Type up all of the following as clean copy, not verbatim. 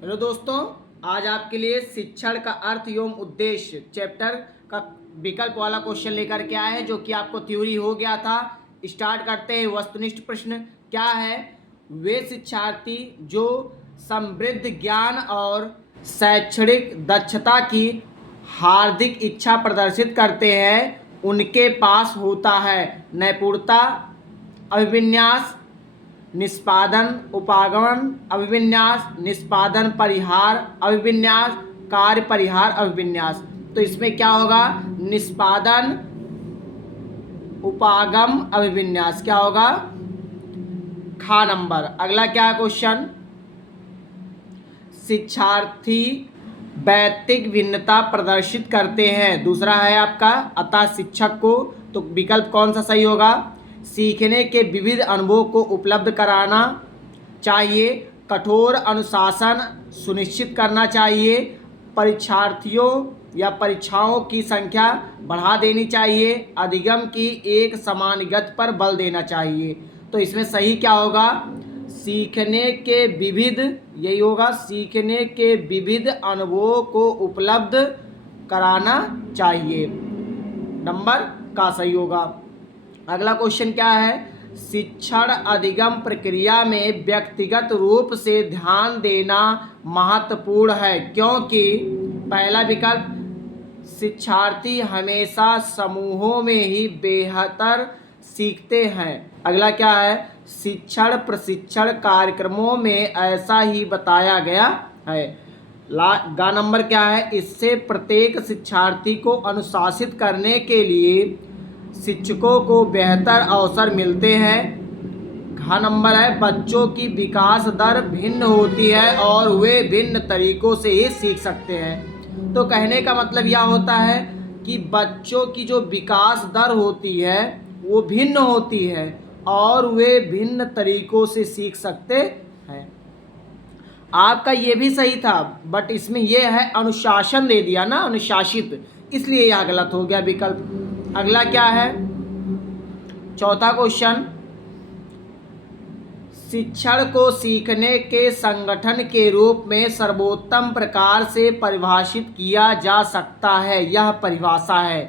Hello दोस्तों, आज आपके लिए शिक्षण का अर्थ एवं उद्देश्य चैप्टर का विकल्प वाला क्वेश्चन लेकर के आए हैं, जो कि आपको थ्योरी हो गया था। स्टार्ट करते हैं। वस्तुनिष्ठ प्रश्न क्या है? वे शिक्षार्थी जो समृद्ध ज्ञान और शैक्षणिक दक्षता की हार्दिक इच्छा प्रदर्शित करते हैं, उनके पास होता है नैपुणता, अभिविन्यास, निष्पादन, उपागमन, अभिविन्यास, निष्पादन परिहार, अभिविन्यास, कार्य परिहार, अभिविन्यास। तो इसमें क्या होगा? निष्पादन, उपागम, अभिविन्यास। क्या होगा? खा नंबर। अगला क्या है क्वेश्चन? शिक्षार्थी वैयक्तिक भिन्नता प्रदर्शित करते हैं। दूसरा है आपका अतः शिक्षक को, तो विकल्प कौन सा सही होगा? सीखने के विविध अनुभवों को उपलब्ध कराना चाहिए, कठोर अनुशासन सुनिश्चित करना चाहिए, परीक्षार्थियों या परीक्षाओं की संख्या बढ़ा देनी चाहिए, अधिगम की एक समान गति पर बल देना चाहिए। तो इसमें सही क्या होगा? सीखने के विविध, यही होगा, सीखने के विविध अनुभवों को उपलब्ध कराना चाहिए। नंबर का सही होगा। अगला क्वेश्चन क्या है? शिक्षण अधिगम प्रक्रिया में व्यक्तिगत रूप से ध्यान देना महत्वपूर्ण है, क्योंकि पहला विकल्प शिक्षार्थी हमेशा समूहों में ही बेहतर सीखते हैं। अगला क्या है? शिक्षण प्रशिक्षण कार्यक्रमों में ऐसा ही बताया गया है। गा नंबर क्या है? इससे प्रत्येक शिक्षार्थी को अनुशासित करने के लिए शिक्षकों को बेहतर अवसर मिलते हैं। घ नंबर है बच्चों की विकास दर भिन्न होती है और वे भिन्न तरीकों से ही सीख सकते हैं। तो कहने का मतलब यह होता है कि बच्चों की जो विकास दर होती है वो भिन्न होती है और वे भिन्न तरीकों से सीख सकते हैं। आपका ये भी सही था, बट इसमें यह है अनुशासन दे दिया ना, अनुशासित, इसलिए यह गलत हो गया विकल्प। अगला क्या है? चौथा क्वेश्चन, शिक्षण को सीखने के संगठन के रूप में सर्वोत्तम प्रकार से परिभाषित किया जा सकता है। यह परिभाषा है,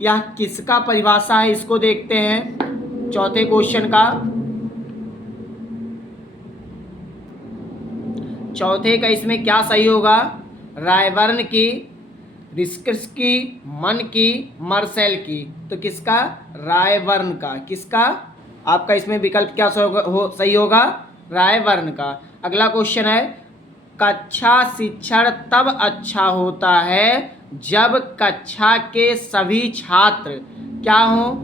यह किसका परिभाषा है, इसको देखते हैं चौथे क्वेश्चन का। चौथे का इसमें क्या सही होगा? रायबर्न की, रिस्किस की, मन की, मर्सेल की। तो किसका? रायबर्न का। किसका? आपका इसमें विकल्प क्या सही होगा? रायबर्न का। अगला क्वेश्चन है, कक्षा शिक्षण तब अच्छा होता है जब कक्षा के सभी छात्र क्या हो?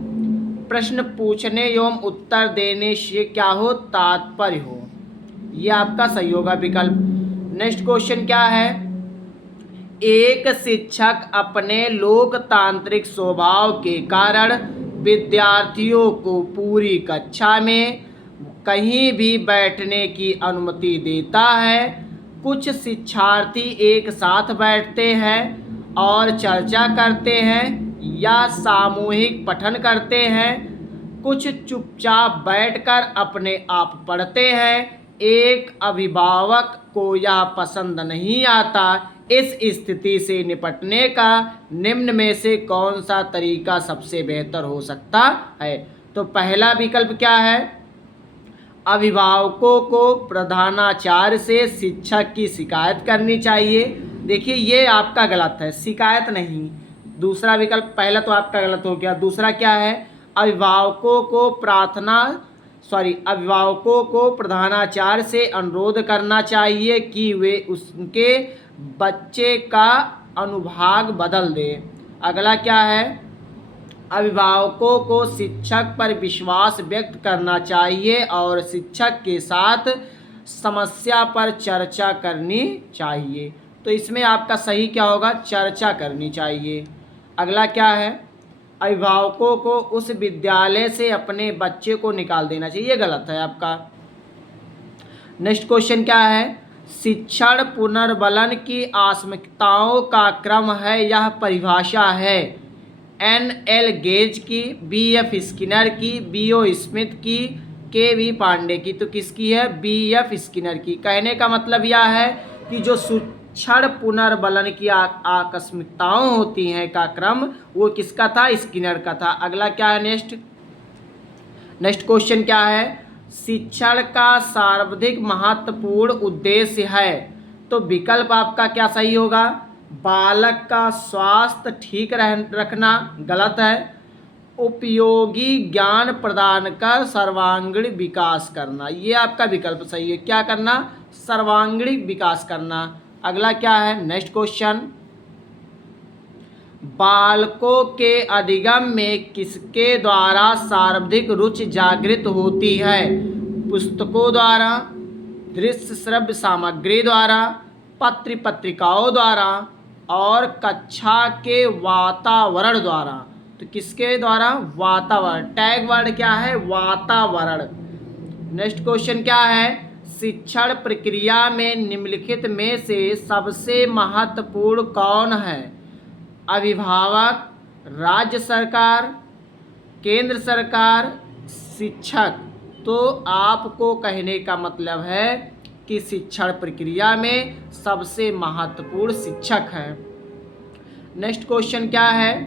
प्रश्न पूछने एवं उत्तर देने से क्या हो? तात्पर्य हो। यह आपका सही होगा विकल्प। नेक्स्ट क्वेश्चन क्या है? एक शिक्षक अपने लोकतांत्रिक स्वभाव के कारण विद्यार्थियों को पूरी कक्षा में कहीं भी बैठने की अनुमति देता है। कुछ शिक्षार्थी एक साथ बैठते हैं और चर्चा करते हैं या सामूहिक पठन करते हैं, कुछ चुपचाप बैठकर अपने आप पढ़ते हैं। एक अभिभावक को यह पसंद नहीं आता। इस स्थिति से निपटने का निम्न में से कौन सा तरीका सबसे बेहतर हो सकता है? तो पहला विकल्प क्या है? अभिभावकों को प्रधानाचार्य से शिक्षक की शिकायत करनी चाहिए। देखिए ये आपका गलत है, शिकायत नहीं। दूसरा विकल्प, पहला तो आपका गलत हो गया। दूसरा क्या है? अभिभावकों को प्रधानाचार्य से अनुरोध करना चाहिए कि वे उसके बच्चे का अनुभाग बदल दें। अगला क्या है? अभिभावकों को शिक्षक पर विश्वास व्यक्त करना चाहिए और शिक्षक के साथ समस्या पर चर्चा करनी चाहिए। तो इसमें आपका सही क्या होगा? चर्चा करनी चाहिए। अगला क्या है? अभिभावकों को उस विद्यालय से अपने बच्चे को निकाल देना चाहिए। ये गलत है आपका। नेक्स्ट क्वेश्चन क्या है? शिक्षण पुनर्बलन की आवश्यकताओं का क्रम है। यह परिभाषा है N.L. गेज की, B.F. स्किनर की, B.O. स्मिथ की, K.V. पांडे की। तो किसकी है? B.F. स्किनर की। कहने का मतलब यह है कि जो सूक्ष्म पुनर्बलन की आकस्मिकताओं होती हैं का क्रम वो किसका था? स्किनर का था। अगला क्या है? नेक्स्ट क्वेश्चन क्या है? शिक्षण का सर्वाधिक महत्वपूर्ण उद्देश्य है। तो विकल्प आपका क्या सही होगा? बालक का स्वास्थ्य ठीक रखना, गलत है। उपयोगी ज्ञान प्रदान कर सर्वांगीण विकास करना, ये आपका विकल्प सही है। क्या करना? सर्वांगीण विकास करना। अगला क्या है? नेक्स्ट क्वेश्चन, बालकों के अधिगम में किसके द्वारा सर्वाधिक रुचि जागृत होती है? पुस्तकों द्वारा, दृश्य श्रव्य सामग्री द्वारा, पत्र पत्रिकाओं द्वारा और कक्षा के वातावरण द्वारा। तो किसके द्वारा? वातावरण। टैग वर्ड क्या है? वातावरण। नेक्स्ट क्वेश्चन क्या है? शिक्षण प्रक्रिया में निम्नलिखित में से सबसे महत्वपूर्ण कौन है? अभिभावक, राज्य सरकार, केंद्र सरकार, शिक्षक। तो आपको कहने का मतलब है कि शिक्षण प्रक्रिया में सबसे महत्वपूर्ण शिक्षक है। नेक्स्ट क्वेश्चन क्या है?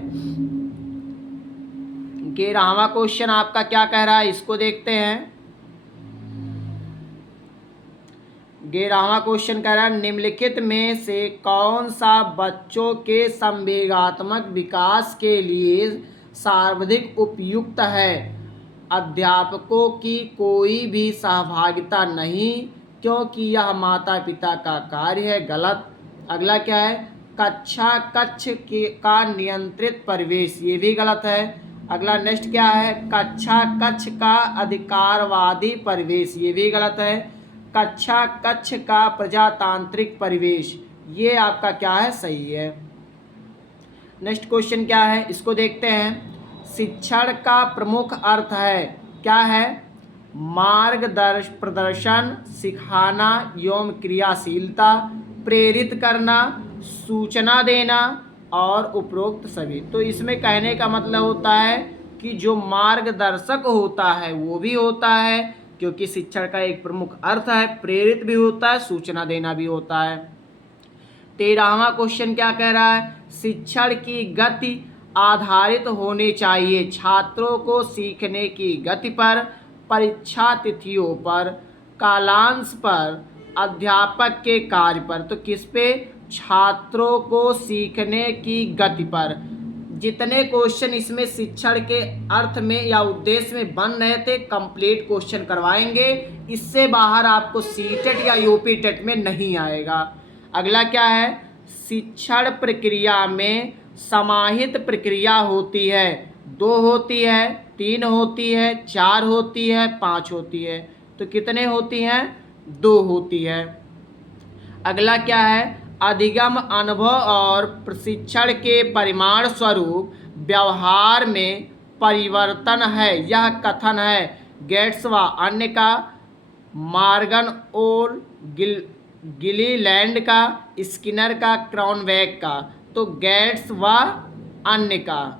11वां क्वेश्चन आपका क्या कह रहा है, इसको देखते हैं। 11वां क्वेश्चन कह रहा है, निम्नलिखित में से कौन सा बच्चों के संवेगात्मक विकास के लिए सर्वाधिक उपयुक्त है? अध्यापकों की कोई भी सहभागिता नहीं, क्योंकि यह माता पिता का कार्य है, गलत। अगला क्या है? कक्ष का नियंत्रित परिवेश, ये भी गलत है। अगला नेक्स्ट क्या है? कक्ष का अधिकारवादी परिवेश, ये भी गलत है। कक्ष का प्रजातांत्रिक परिवेश, ये आपका क्या है? सही है। नेक्स्ट क्वेश्चन क्या है, इसको देखते हैं। शिक्षण का प्रमुख अर्थ है, क्या है? प्रदर्शन, सिखाना एवं क्रियाशीलता, प्रेरित करना, सूचना देना और उपरोक्त सभी। तो इसमें कहने का मतलब होता है कि जो मार्गदर्शक होता है वो भी होता है, क्योंकि शिक्षण का एक प्रमुख अर्थ है, प्रेरित भी होता है, सूचना देना भी होता है। 13वां क्वेश्चन क्या कह रहा है? शिक्षण की गति आधारित होनी चाहिए छात्रों को सीखने की गति पर, परीक्षा तिथियों पर, कालांश पर, अध्यापक के कार्य पर। तो किस पे? छात्रों को सीखने की गति पर। जितने क्वेश्चन इसमें शिक्षण के अर्थ में या उद्देश्य में बन रहे थे, कंप्लीट क्वेश्चन करवाएंगे। इससे बाहर आपको सीटेट या यूपी टेट में नहीं आएगा। अगला क्या है? शिक्षण प्रक्रिया में समाहित प्रक्रिया होती है, 2 होती है, 3 होती है, 4 होती है, 5 होती है। तो कितने होती हैं? 2 होती है। अगला क्या है? अधिगम अनुभव और प्रशिक्षण के परिमाण स्वरूप व्यवहार में परिवर्तन है, यह कथन है गेट्स व अन्य का, मॉर्गन और गिलीलैंड का, स्किनर का, क्रॉनबैक का। तो गेट्स व अन्य का,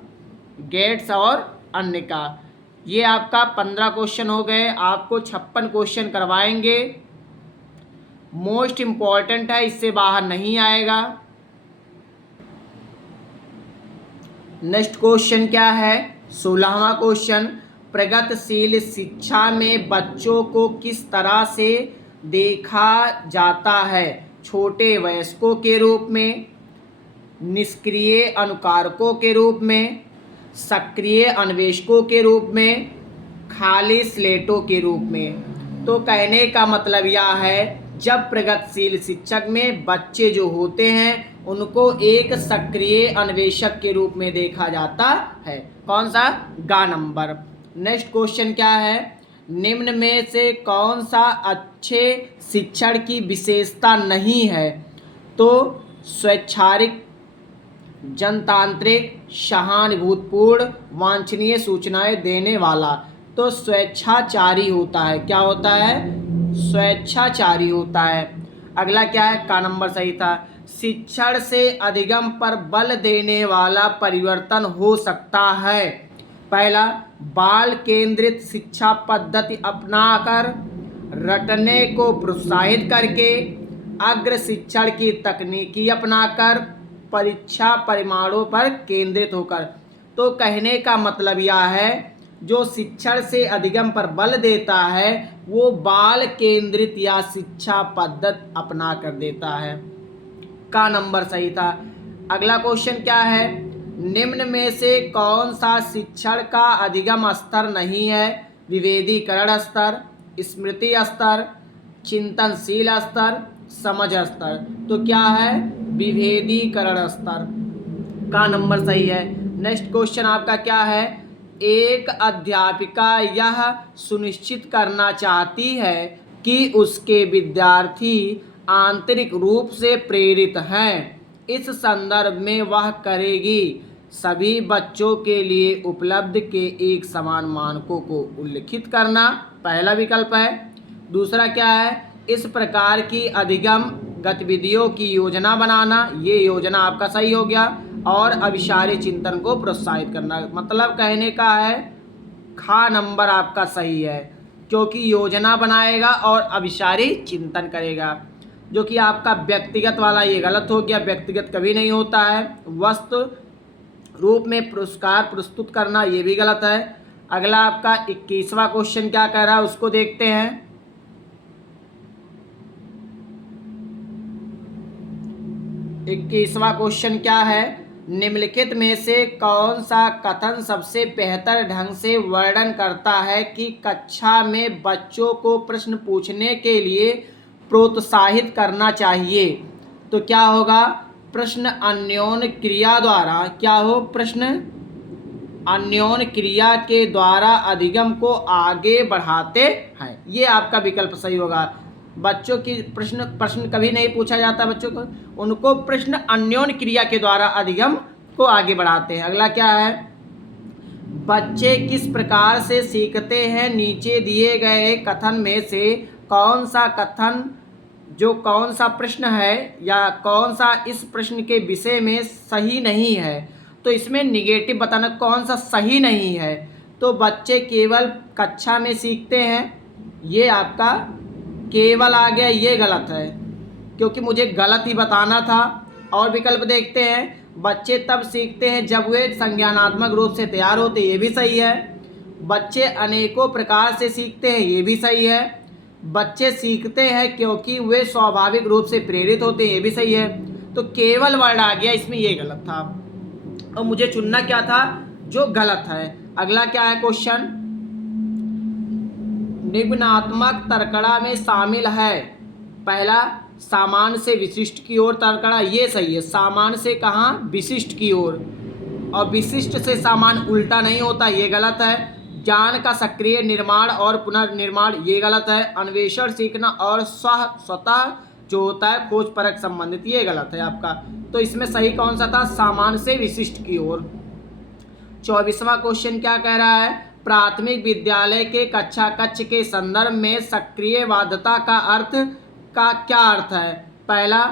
गेट्स और अन्य का। ये आपका 15 क्वेश्चन हो गए। आपको 56 क्वेश्चन करवाएंगे, मोस्ट इम्पॉर्टेंट है, इससे बाहर नहीं आएगा। नेक्स्ट क्वेश्चन क्या है? 16वां क्वेश्चन, प्रगतिशील शिक्षा में बच्चों को किस तरह से देखा जाता है? छोटे वयस्कों के रूप में, निष्क्रिय अनुकारकों के रूप में, सक्रिय अन्वेषकों के रूप में, खाली स्लेटों के रूप में। तो कहने का मतलब यह है, जब प्रगतिशील शिक्षक में बच्चे जो होते हैं उनको एक सक्रिय अन्वेषक के रूप में देखा जाता है। कौन सा? गा नंबर। नेक्स्ट क्वेश्चन क्या है? निम्न में से कौन सा अच्छे शिक्षण की विशेषता नहीं है? तो स्वैच्छारिक, जनतांत्रिक, सहानुभूतिपूर्ण, वांछनीय सूचनाएं देने वाला। तो स्वेच्छाचारी होता है। क्या होता है? स्वेच्छाचारी होता है। अगला क्या है? का नंबर सही था। शिक्षण से अधिगम पर बल देने वाला परिवर्तन हो सकता है। पहला, बाल केंद्रित शिक्षा पद्धति अपनाकर, रटने को प्रोत्साहित करके, अग्र शिक्षण की तकनीकी अपनाकर परीक्षा परिणामों पर केंद्रित होकर। तो कहने का मतलब यह है जो शिक्षण से अधिगम पर बल देता है वो बाल केंद्रित या शिक्षा पद्धति अपना कर देता है। का नंबर सही था। अगला क्वेश्चन क्या है, निम्न में से कौन सा शिक्षण का अधिगम स्तर नहीं है? विभेदीकरण स्तर, स्मृति स्तर, चिंतनशील स्तर, समझ स्तर। तो क्या है? विभेदीकरण स्तर का नंबर सही है। नेक्स्ट क्वेश्चन आपका क्या है, एक अध्यापिका यह सुनिश्चित करना चाहती है कि उसके विद्यार्थी आंतरिक रूप से प्रेरित हैं। इस संदर्भ में वह करेगी सभी बच्चों के लिए उपलब्ध के एक समान मानकों को उल्लिखित करना, पहला विकल्प है। दूसरा क्या है, इस प्रकार की अधिगम गतिविधियों की योजना बनाना, ये योजना आपका सही हो गया। और अभिसारी चिंतन को प्रोत्साहित करना, मतलब कहने का है खा नंबर आपका सही है, क्योंकि योजना बनाएगा और अभिसारी चिंतन करेगा। जो कि आपका व्यक्तिगत वाला ये गलत हो गया, व्यक्तिगत कभी नहीं होता है। वस्तु रूप में पुरस्कार प्रस्तुत करना ये भी गलत है। अगला आपका 21वां क्वेश्चन क्या कह रहा है उसको देखते हैं। 21वां क्वेश्चन क्या है, निम्नलिखित में से कौन सा कथन सबसे बेहतर ढंग से वर्णन करता है कि कक्षा में बच्चों को प्रश्न पूछने के लिए प्रोत्साहित करना चाहिए? तो क्या होगा, प्रश्न अन्योन्य क्रिया द्वारा, क्या हो, प्रश्न अन्योन्य क्रिया के द्वारा अधिगम को आगे बढ़ाते हैं, ये आपका विकल्प सही होगा। बच्चों की प्रश्न कभी नहीं पूछा जाता बच्चों को, उनको प्रश्न अन्योन्य क्रिया के द्वारा अधिगम को आगे बढ़ाते हैं। अगला क्या है, बच्चे किस प्रकार से सीखते हैं? नीचे दिए गए कथन में से कौन सा कथन, जो कौन सा प्रश्न है या कौन सा इस प्रश्न के विषय में सही नहीं है? तो इसमें निगेटिव बताना कौन सा सही नहीं है। तो बच्चे केवल कक्षा में सीखते हैं, ये आपका केवल आ गया, ये गलत है क्योंकि मुझे गलत ही बताना था। और विकल्प देखते हैं, बच्चे तब सीखते हैं जब वे संज्ञानात्मक रूप से तैयार होते, ये भी सही है। बच्चे अनेकों प्रकार से सीखते हैं, ये भी सही है। बच्चे सीखते हैं क्योंकि वे स्वाभाविक रूप से प्रेरित होते हैं, ये भी सही है। तो केवल वर्ड आ गया, इसमें ये गलत था और मुझे चुनना क्या था, जो गलत है। अगला क्या है क्वेश्चन, निम्नात्मक तर्कड़ा में शामिल है। पहला, सामान्य से विशिष्ट की ओर तर्कड़ा, ये सही है। सामान्य से कहाँ, विशिष्ट की ओर, और विशिष्ट से सामान्य उल्टा नहीं होता, ये गलत है। ज्ञान का सक्रिय निर्माण और पुनर्निर्माण, ये गलत है। अन्वेषण, सीखना और स्वतः जो होता है खोज परख संबंधित, ये गलत है आपका। तो इसमें सही कौन सा था, सामान्य से विशिष्ट की ओर। 24वां क्वेश्चन क्या कह रहा है, प्राथमिक विद्यालय के कक्षा कक्ष के संदर्भ में सक्रिय बाध्यता का अर्थ का क्या अर्थ है? पहला,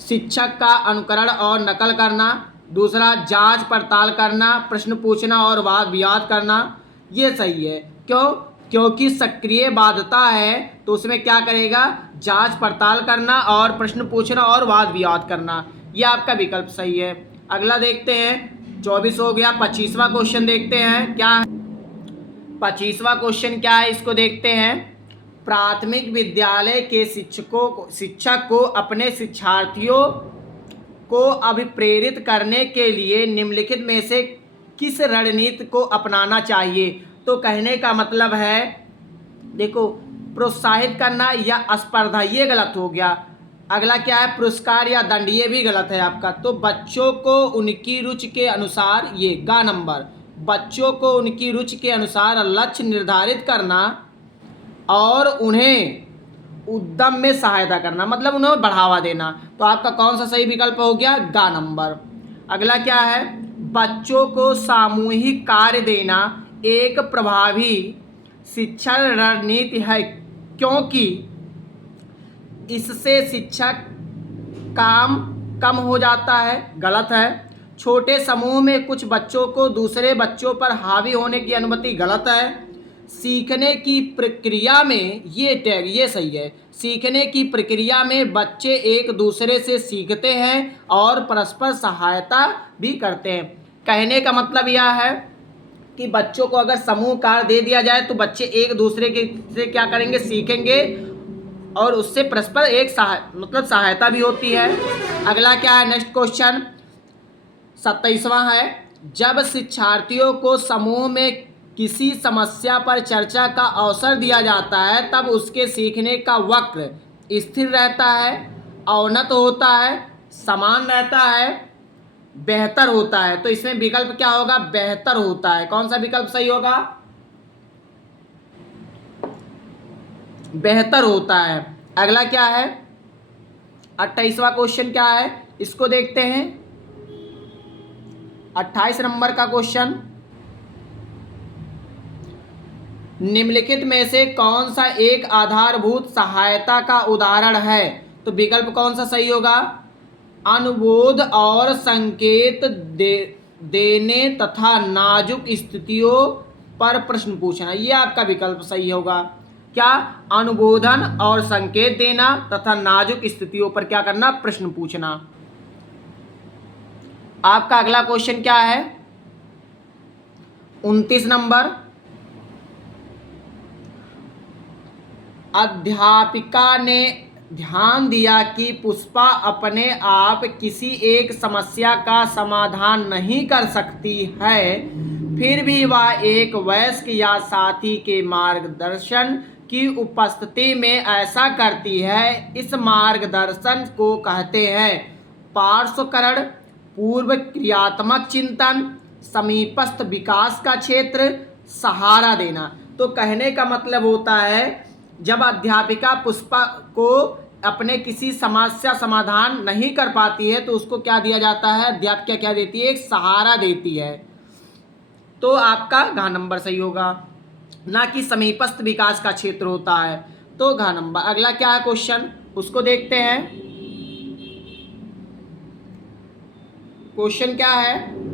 शिक्षक का अनुकरण और नकल करना। दूसरा, जांच पड़ताल करना, प्रश्न पूछना और वाद विवाद करना, ये सही है। क्यों? क्योंकि सक्रिय बाध्यता है तो उसमें क्या करेगा, जांच पड़ताल करना और प्रश्न पूछना और वाद विवाद करना, ये आपका विकल्प सही है। अगला देखते हैं, 24 हो गया। 25वां क्वेश्चन देखते हैं क्या है। 25वां क्वेश्चन क्या है इसको देखते हैं। प्राथमिक विद्यालय के शिक्षक को अपने शिक्षार्थियों को अभिप्रेरित करने के लिए निम्नलिखित में से किस रणनीति को अपनाना चाहिए? तो कहने का मतलब है, देखो, प्रोत्साहित करना या स्पर्धा, ये गलत हो गया। अगला क्या है, पुरस्कार या दंड, ये भी गलत है आपका। तो बच्चों को उनकी रुचि के अनुसार, ये गा नंबर, बच्चों को उनकी रुचि के अनुसार लक्ष्य निर्धारित करना और उन्हें उद्यम में सहायता करना, मतलब उन्हें बढ़ावा देना। तो आपका कौन सा सही विकल्प हो गया, गा नंबर। अगला क्या है, बच्चों को सामूहिक कार्य देना एक प्रभावी शिक्षण रणनीति है क्योंकि इससे शिक्षक काम कम हो जाता है, गलत है। छोटे समूह में कुछ बच्चों को दूसरे बच्चों पर हावी होने की अनुमति, गलत है। सीखने की प्रक्रिया में, ये टैग ये सही है, सीखने की प्रक्रिया में बच्चे एक दूसरे से सीखते हैं और परस्पर सहायता भी करते हैं। कहने का मतलब यह है कि बच्चों को अगर समूह कार्य दे दिया जाए तो बच्चे एक दूसरे के से क्या करेंगे, सीखेंगे और उससे परस्पर एक सहायता भी होती है। अगला क्या है, नेक्स्ट क्वेश्चन 27वां है, जब शिक्षार्थियों को समूह में किसी समस्या पर चर्चा का अवसर दिया जाता है तब उसके सीखने का वक्र स्थिर रहता है, अवनत होता है, समान रहता है, बेहतर होता है। तो इसमें विकल्प क्या होगा, बेहतर होता है। कौन सा विकल्प सही होगा, बेहतर होता है। अगला क्या है, 28वां क्वेश्चन क्या है, इसको देखते हैं। 28 नंबर का क्वेश्चन, निम्नलिखित में से कौन सा एक आधारभूत सहायता का उदाहरण है। तो विकल्प कौन सा सही होगा, अनुबोध और संकेत देने तथा नाजुक स्थितियों पर प्रश्न पूछना, ये आपका विकल्प सही होगा। क्या, अनुबोधन और संकेत देना तथा नाजुक स्थितियों पर क्या करना, प्रश्न पूछना। आपका अगला क्वेश्चन क्या है, 29 नंबर, अध्यापिका ने ध्यान दिया कि पुष्पा अपने आप किसी एक समस्या का समाधान नहीं कर सकती है, फिर भी वह एक वयस्क या साथी के मार्गदर्शन की उपस्थिति में ऐसा करती है। इस मार्गदर्शन को कहते हैं पार्श्वकरण, पूर्व क्रियात्मक चिंतन, समीपस्थ विकास का क्षेत्र, सहारा देना। तो कहने का मतलब होता है जब अध्यापिका पुष्पा को अपने किसी समस्या समाधान नहीं कर पाती है तो उसको क्या दिया जाता है, अध्यापिका क्या देती है, एक सहारा देती है। तो आपका घ नंबर सही होगा, ना कि समीपस्थ विकास का क्षेत्र होता है। तो घ नंबर। अगला क्या है क्वेश्चन, उसको देखते हैं। क्वेश्चन क्या है,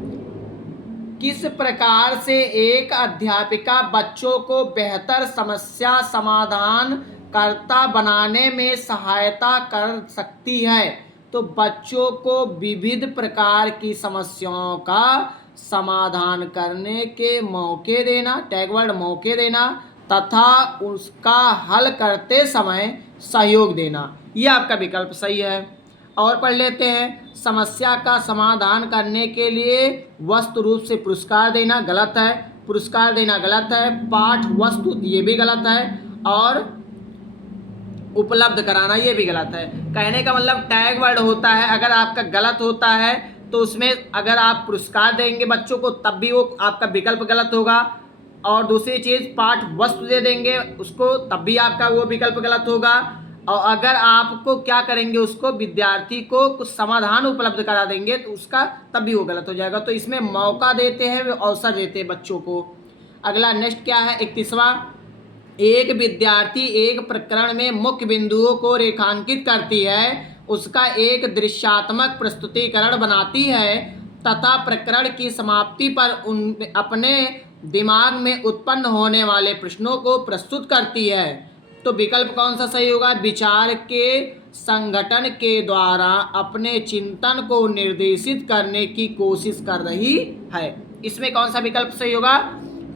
किस प्रकार से एक अध्यापिका बच्चों को बेहतर समस्या समाधान कर्ता बनाने में सहायता कर सकती है। तो बच्चों को विविध प्रकार की समस्याओं का समाधान करने के मौके देना, टैग वर्ड मौके देना, तथा उसका हल करते समय सहयोग देना, ये आपका विकल्प सही है। और पढ़ लेते हैं, समस्या का समाधान करने के लिए वस्तु रूप से पुरस्कार देना गलत है, पुरस्कार देना गलत है, पाठ वस्तु ये भी गलत है, और उपलब्ध कराना ये भी गलत है। कहने का मतलब टैग वर्ड होता है, अगर आपका गलत होता है तो उसमें अगर आप पुरस्कार देंगे बच्चों को तब भी वो आपका विकल्प गलत होगा, और दूसरी चीज़ पाठ वस्तु दे देंगे उसको तब भी आपका वो विकल्प गलत होगा, और अगर आपको क्या करेंगे, उसको विद्यार्थी को कुछ समाधान उपलब्ध करा देंगे तो उसका तब भी वो गलत हो जाएगा। तो इसमें मौका देते हैं, अवसर देते हैं बच्चों को। अगला नेक्स्ट क्या है, 31वां, एक विद्यार्थी एक प्रकरण में मुख्य बिंदुओं को रेखांकित करती है, उसका एक दृश्यात्मक प्रस्तुतिकरण बनाती है तथा प्रकरण की समाप्ति पर अपने दिमाग में उत्पन्न होने वाले प्रश्नों को प्रस्तुत करती है। तो विकल्प कौन सा सही होगा, विचार के संगठन के द्वारा अपने चिंतन को निर्देशित करने की कोशिश कर रही है। इसमें कौन सा विकल्प सही होगा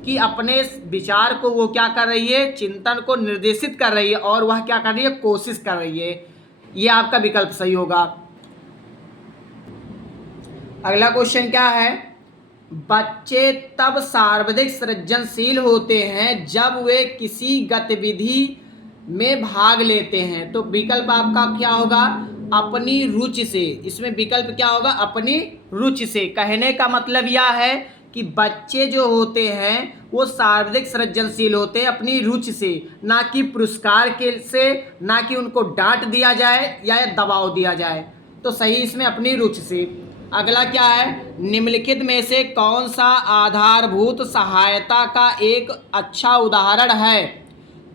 कि अपने विचार को वो क्या कर रही है, चिंतन को निर्देशित कर रही है, और वह क्या कर रही है, कोशिश कर रही है। ये आपका विकल्प सही होगा। अगला क्वेश्चन क्या है, बच्चे तब सर्वाधिक सृजनशील होते हैं जब वे किसी गतिविधि में भाग लेते हैं। तो विकल्प आपका क्या होगा, अपनी रुचि से। इसमें विकल्प क्या होगा, अपनी रुचि से। कहने का मतलब यह है कि बच्चे जो होते हैं वो सर्वाधिक सृजनशील होते हैं अपनी रुचि से, ना कि पुरस्कार के से, ना कि उनको डांट दिया जाए या दबाव दिया जाए। तो सही इसमें अपनी रुचि से। अगला क्या है, निम्नलिखित में से कौन सा आधारभूत सहायता का एक अच्छा उदाहरण है।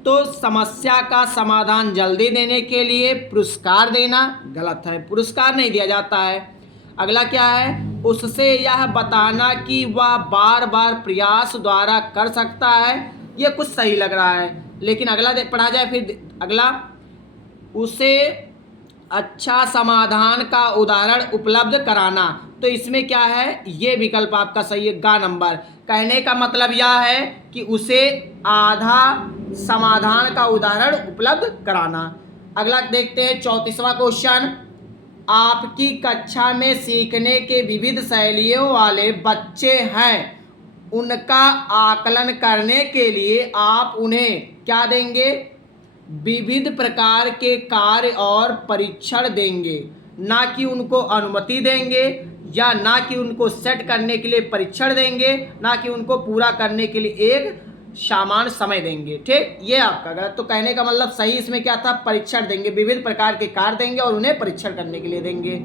तो समस्या का समाधान जल्दी देने के लिए पुरस्कार देना गलत है, पुरस्कार नहीं दिया जाता है। अगला क्या है, उससे यह बताना कि वह बार बार प्रयास द्वारा कर सकता है ये कुछ सही लग रहा है, लेकिन अगला पढ़ा जाए फिर। अगला, उसे अच्छा समाधान का उदाहरण उपलब्ध कराना। तो इसमें क्या है, ये विकल्प आपका सही है, गा नंबर। कहने का मतलब यह है कि उसे आधा समाधान का उदाहरण उपलब्ध कराना। अगला देखते हैं 34वां क्वेश्चन। आपकी कक्षा में सीखने के विविध शैलियों वाले बच्चे हैं, उनका आकलन करने के लिए आप उन्हें क्या देंगे? विविध प्रकार के कार्य और परीक्षण देंगे, ना कि उनको अनुमति देंगे, या ना कि उनको सेट करने के लिए परीक्षण देंगे, ना कि उनको पूरा करने के लिए एक सामान्य समय देंगे। ठीक, ये आपका गलत। तो कहने का मतलब सही इसमें क्या था, परीक्षण देंगे, विविध प्रकार के कार्य देंगे और उन्हें परीक्षण करने के लिए देंगे।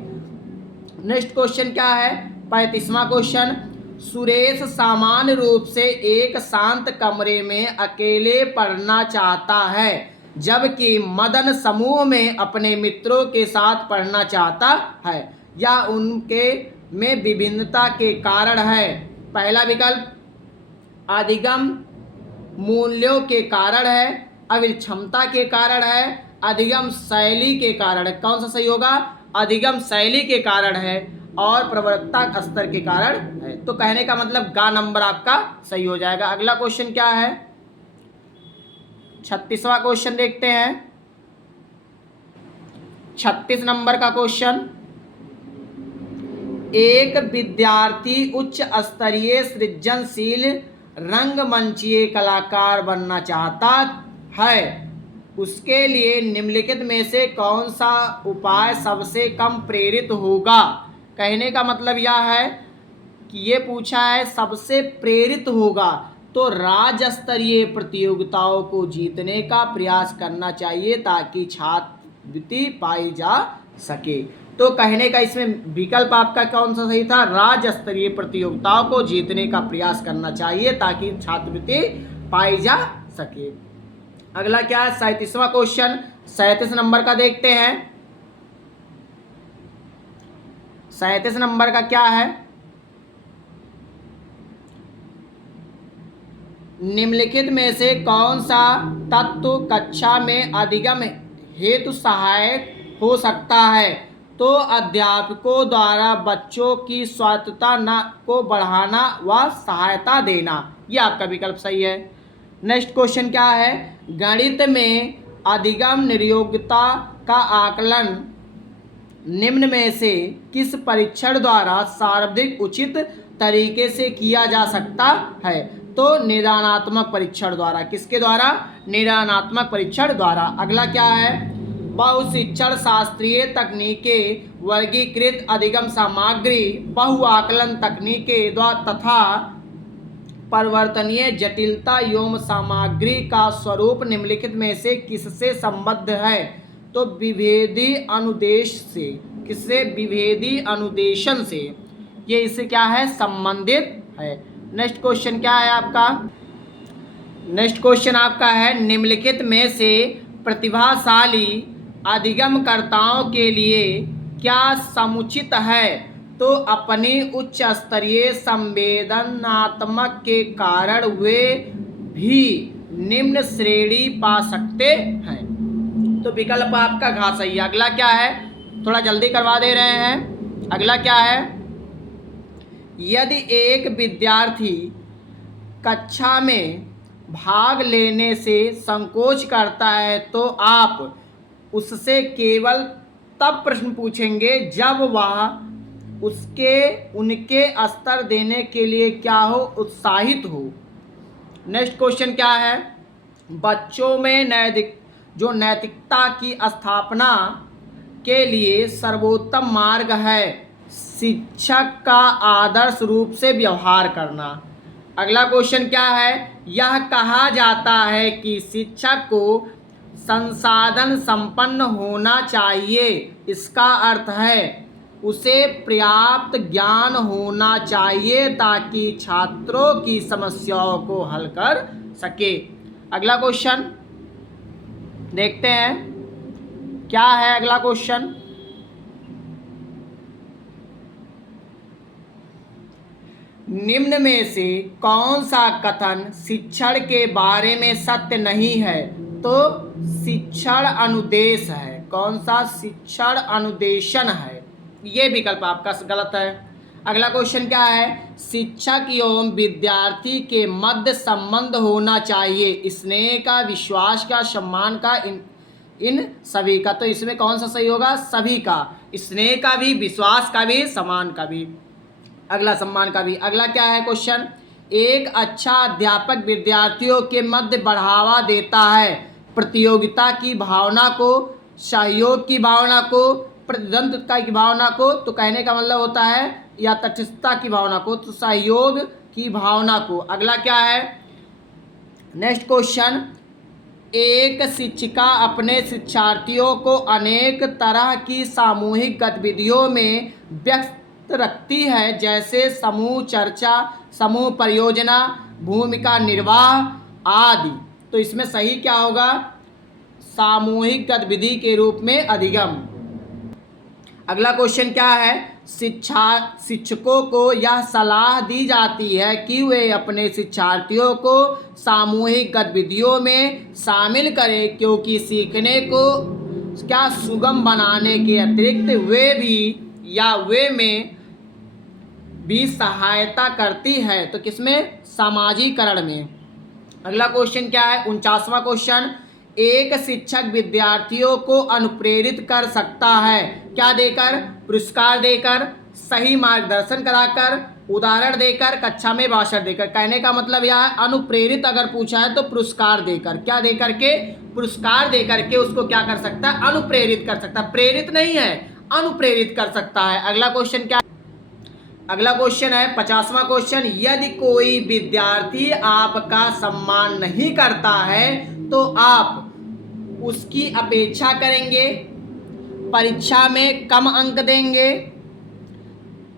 नेक्स्ट क्वेश्चन क्या है, 35वां क्वेश्चन। सुरेश सामान्य रूप से एक शांत कमरे में अकेले पढ़ना चाहता है, जबकि मदन समूह में अपने मित्रों के साथ पढ़ना चाहता है। या उनके में विभिन्नता के कारण है। पहला विकल्प अधिगम मूल्यों के कारण है, अभिक्षमता के कारण है, अधिगम शैली के कारण है। कौन सा सही होगा? अधिगम शैली के कारण है और प्रवृत्ता स्तर के कारण है। तो कहने का मतलब गा नंबर आपका सही हो जाएगा। अगला क्वेश्चन क्या है, 36वां क्वेश्चन देखते हैं। 36 नंबर का क्वेश्चन। एक विद्यार्थी उच्च स्तरीय सृजनशील रंगमंचीय कलाकार बनना चाहता है, उसके लिए निम्नलिखित में से कौन सा उपाय सबसे कम प्रेरित होगा? कहने का मतलब यह है कि ये पूछा है सबसे प्रेरित होगा, तो राज्य स्तरीय प्रतियोगिताओं को जीतने का प्रयास करना चाहिए ताकि छात्रवृत्ति पाई जा सके। तो कहने का इसमें विकल्प आपका कौन सा सही था? राज्य स्तरीय प्रतियोगिताओं को जीतने का प्रयास करना चाहिए ताकि छात्रवृत्ति पाई जा सके। अगला क्या है, 37वां क्वेश्चन। 37 नंबर का देखते हैं। 37 नंबर का क्या है, निम्नलिखित में से कौन सा तत्व कक्षा में अधिगम हेतु सहायक हो सकता है? तो अध्यापकों द्वारा बच्चों की स्वायत्तता को बढ़ाना व सहायता देना। यह आपका विकल्प सही है। नेक्स्ट क्वेश्चन क्या है, गणित में अधिगम निर्योग्यता का आकलन निम्न में से किस परीक्षण द्वारा सर्वाधिक उचित तरीके से किया जा सकता है? तो निदानात्मक परीक्षण द्वारा। किसके द्वारा? निदानात्मक परीक्षण द्वारा। अगला क्या है, बहुशिक्षण शास्त्रीय तकनीकें वर्गीकृत अधिगम सामग्री बहुआकलन तकनीकें द्वारा तथा परिवर्तनीय जटिलता एवं सामग्री का स्वरूप निम्नलिखित में से किससे संबद्ध है? तो विभेदी अनुदेश से। किससे? विभेदी अनुदेशन से। ये इससे क्या है, संबंधित है। नेक्स्ट क्वेश्चन क्या है आपका, नेक्स्ट क्वेश्चन आपका है निम्नलिखित में से प्रतिभाशाली अधिगमकर्ताओं के लिए क्या समुचित है? तो अपनी उच्च स्तरीय संवेदनात्मक के कारण वे भी निम्न श्रेणी पा सकते हैं। तो विकल्प आपका घ सही है। अगला क्या है, थोड़ा जल्दी करवा दे रहे हैं। अगला क्या है, यदि एक विद्यार्थी कक्षा में भाग लेने से संकोच करता है तो आप उससे केवल तब प्रश्न पूछेंगे जब वह उनके स्तर देने के लिए क्या हो, उत्साहित हो। नेक्स्ट क्वेश्चन क्या है, बच्चों में नैतिकता की स्थापना के लिए सर्वोत्तम मार्ग है शिक्षक का आदर्श रूप से व्यवहार करना। अगला क्वेश्चन क्या है, यह कहा जाता है कि शिक्षक को संसाधन संपन्न होना चाहिए, इसका अर्थ है उसे पर्याप्त ज्ञान होना चाहिए ताकि छात्रों की समस्याओं को हल कर सके। अगला क्वेश्चन देखते हैं क्या है। अगला क्वेश्चन, निम्न में से कौन सा कथन शिक्षण के बारे में सत्य नहीं है? तो शिक्षण अनुदेश है। कौन सा? शिक्षण अनुदेशन है। ये विकल्प आपका गलत है। अगला क्वेश्चन क्या है? शिक्षक एवं विद्यार्थी के मध्य संबंध होना चाहिए, स्नेह का, विश्वास का, सम्मान का, इन सभी का। तो इसमें कौन सा सही होगा? सभी का, स्नेह का भी, विश्वास का भी, सम्मान का भी। अगला सम्मान का भी। अगला क्या है क्वेश्चन? एक अच्छा अध्यापक विद्यार्थियों के मध्य बढ़ावा देता है प्रतियोगिता की भावना को, सहयोग की भावना को, प्रतिद्वंद्विता की भावना को। तो कहने का मतलब होता है या तटस्थता की भावना को, तो सहयोग की भावना को। अगला क्या है? नेक्स्ट क्वेश्चन, एक शिक्षिका अपने शिक्षार्थियों को अनेक तरह की सामूहिक गतिविधियों में व्यस्त रखती है, जैसे समूह चर्चा, समूह परियोजना, भूमिका निर्वाह आदि। तो इसमें सही क्या होगा? सामूहिक गतिविधि के रूप में अधिगम। अगला क्वेश्चन क्या है? शिक्षकों को यह सलाह दी जाती है कि वे अपने शिक्षार्थियों को सामूहिक गतिविधियों में शामिल करें, क्योंकि सीखने को क्या सुगम बनाने के अतिरिक्त वे में भी सहायता करती है। तो किसमें? सामाजिकरण में। अगला क्वेश्चन क्या है? 49वां क्वेश्चन, एक शिक्षक विद्यार्थियों को अनुप्रेरित कर सकता है, क्या देकर? पुरस्कार देकर, सही मार्गदर्शन कराकर, उदाहरण देकर, कक्षा में भाषण देकर। कहने का मतलब यह है अनुप्रेरित अगर पूछा है तो पुरस्कार देकर। क्या देकर के? पुरस्कार देकर के उसको क्या कर सकता है? अनुप्रेरित कर सकता है। प्रेरित नहीं है, अनुप्रेरित कर सकता है। अगला क्वेश्चन क्या? अगला क्वेश्चन है 50वां क्वेश्चन, यदि कोई विद्यार्थी आपका सम्मान नहीं करता है तो आप उसकी अपेक्षा करेंगे, परीक्षा में कम अंक देंगे,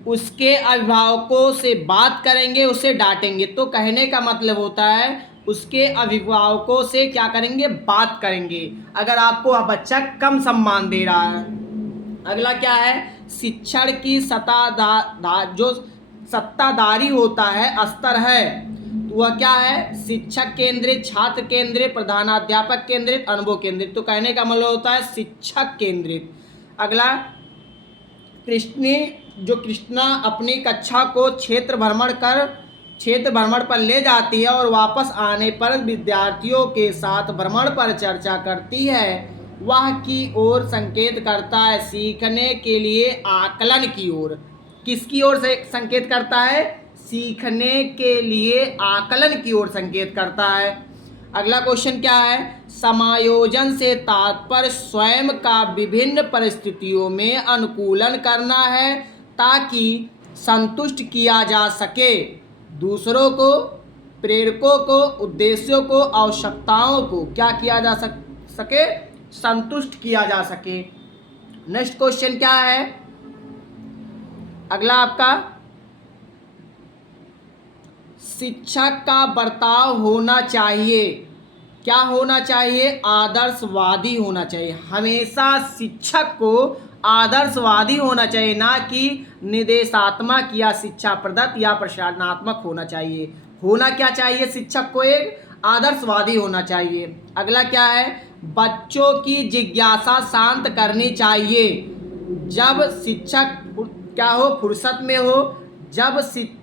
उसके अभिभावकों से बात करेंगे, उसे डांटेंगे। तो कहने का मतलब होता है उसके अभिभावकों से क्या करेंगे? बात करेंगे, अगर आपको वह बच्चा कम सम्मान दे रहा है। अगला क्या है? शिक्षण की जो सत्ताधारी होता है स्तर है, तो वह क्या है? शिक्षक केंद्रित, छात्र केंद्रित, प्रधानाध्यापक केंद्रित, अनुभव केंद्रित। तो कहने का मतलब होता है शिक्षक केंद्रित। अगला, कृष्णा अपनी कक्षा को क्षेत्र भ्रमण पर ले जाती है और वापस आने पर विद्यार्थियों के साथ भ्रमण पर चर्चा करती है, वह की ओर संकेत करता है सीखने के लिए आकलन की ओर। किसकी ओर से संकेत करता है? सीखने के लिए आकलन की ओर संकेत करता है। अगला क्वेश्चन क्या है? समायोजन से तात्पर्य स्वयं का विभिन्न परिस्थितियों में अनुकूलन करना है ताकि संतुष्ट किया जा सके दूसरों को, प्रेरकों को, उद्देश्यों को, आवश्यकताओं को क्या किया जा सके? संतुष्ट किया जा सके। नेक्स्ट क्वेश्चन क्या है? अगला आपका, शिक्षक का बर्ताव होना चाहिए, क्या होना चाहिए? आदर्शवादी होना चाहिए। हमेशा शिक्षक को आदर्शवादी होना चाहिए, ना कि निर्देशात्मक या शिक्षा प्रदत्त या प्रसारणात्मक होना चाहिए। होना क्या चाहिए? शिक्षक को एक आदर्शवादी होना चाहिए। अगला क्या है? बच्चों की जिज्ञासा शांत करनी चाहिए। जब शिक्षक क्या हो? फुर्सत में हो, जब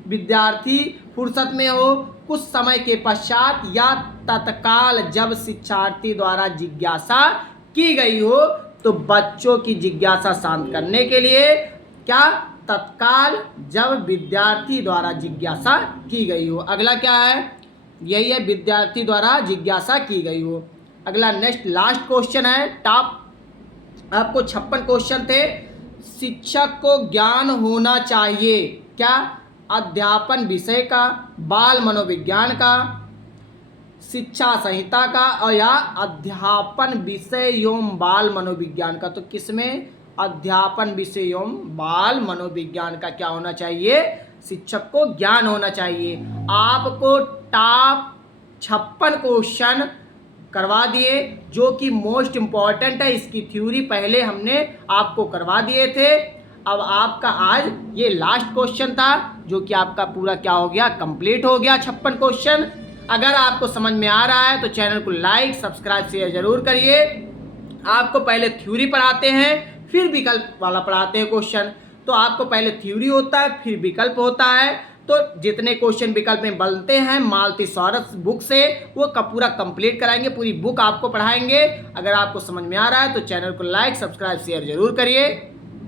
विद्यार्थी फुर्सत में हो, कुछ समय के पश्चात या तत्काल जब शिक्षार्थी द्वारा जिज्ञासा की गई हो, तो बच्चों की जिज्ञासा शांत करने के लिए क्या? तत्काल जब विद्यार्थी द्वारा जिज्ञासा की गई हो। अगला क्या है? यही है, विद्यार्थी द्वारा जिज्ञासा की गई हो। अगला नेक्स्ट लास्ट क्वेश्चन है, टॉप आपको 56 क्वेश्चन थे। शिक्षक को ज्ञान होना चाहिए, क्या? अध्यापन विषय का, बाल मनोविज्ञान का, शिक्षा संहिता का, और या अध्यापन विषय एवं बाल मनोविज्ञान का। तो किसमें? अध्यापन विषय एवं बाल मनोविज्ञान का क्या होना चाहिए? शिक्षक को ज्ञान होना चाहिए। आपको टॉप 56 क्वेश्चन करवा दिए, जो कि मोस्ट इम्पॉर्टेंट है। इसकी थ्योरी पहले हमने आपको करवा दिए थे। अब आपका आज ये लास्ट क्वेश्चन था, जो कि आपका पूरा क्या हो गया, कंप्लीट हो गया 56 क्वेश्चन। अगर आपको समझ में आ रहा है तो चैनल को लाइक सब्सक्राइब शेयर जरूर करिए। आपको पहले थ्योरी पढ़ाते हैं, फिर विकल्प वाला पढ़ाते हैं क्वेश्चन। तो आपको पहले थ्योरी होता है, फिर विकल्प होता है। तो जितने क्वेश्चन विकल्प में बनते हैं माल्टीसॉरस बुक से, वो पूरा कंप्लीट कराएंगे, पूरी बुक आपको पढ़ाएंगे। अगर आपको समझ में आ रहा है तो चैनल को लाइक सब्सक्राइब शेयर जरूर करिए।